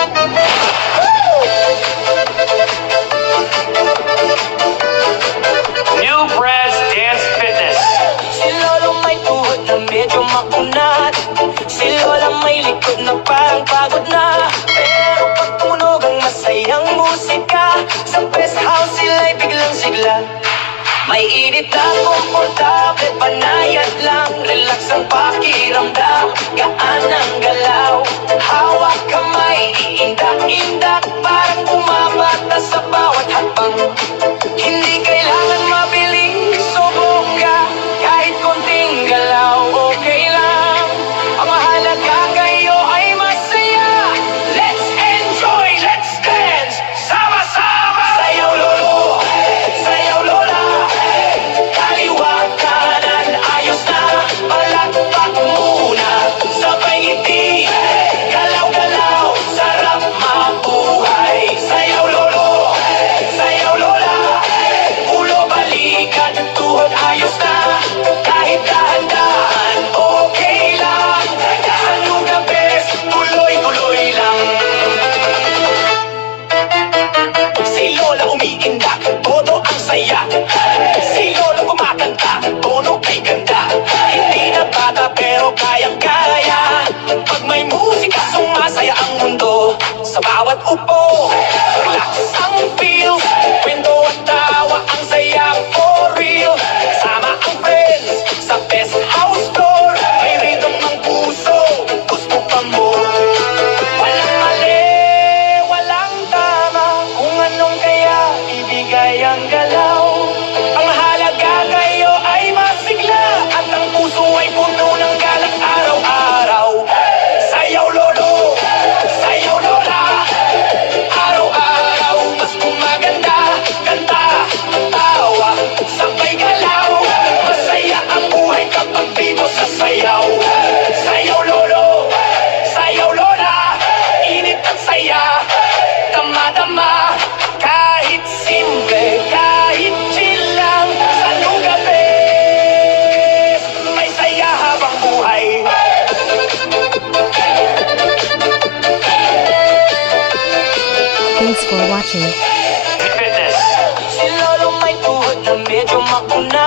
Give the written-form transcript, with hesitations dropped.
New Braz Dance Fitness. Si Lolo may tuhod na medyo makunat. Si Lola may likod na parang pagod na. Pero pag tunog ang masayang musika, sa best house sila'y biglang sigla. May init na komportable, panayat lang. Relax ang pakiramdam, gaan ang galaw. Hawak kamay, iindak-indak, parang bumabata sa bawat hakbang. Hindi kailangan mabilis o bongga, kahit konting galaw, okay lang. Ang mahalaga kayo ay masaya. Let's enjoy, let's dance, sama-sama. Sayaw lolo, sayaw lola, kaliwa kanan, ayos na. Palakpak muna, sabay ngiti, galaw-galaw, sarap mabuhay. Sayaw lolo, sayaw lola, ulo balikan, tuhod ayos na. Kahit dahan-dahan, okay lang. Sa luga bes, tuloy-tuloy lang. Si Lola umiindak, todo ang saya. Si Lola kumakanta, tono ay ganda. Hindi na bata pero kayang-kaya. Pag may musika, sumasaya ang mundo. Sa bawat upo, relax ang feel. Kwento at tawa, ang saya for real. Sama ang friends sa best house store. May rhythm ng puso, gusto pa mo. Walang mali, walang tama, kung anong kaya ibigay ang galaw. Ang mahalaga kayo ay masigla, at ang puso ay puno ng galak araw-araw. Sayaw lolo, sayaw lola, araw-araw mas gumaganda. Kanta, tawa, sabay galaw. Masaya ang buhay kapag bibo sa sayaw. Sayaw lolo, sayaw lola, init at saya. Dama-dama, kahit simple, kahit chill lang. Sa lugar bes, may saya habang buhay. Thanks for watching. Fitness. Si Lolo may tuhod na medyo makuna.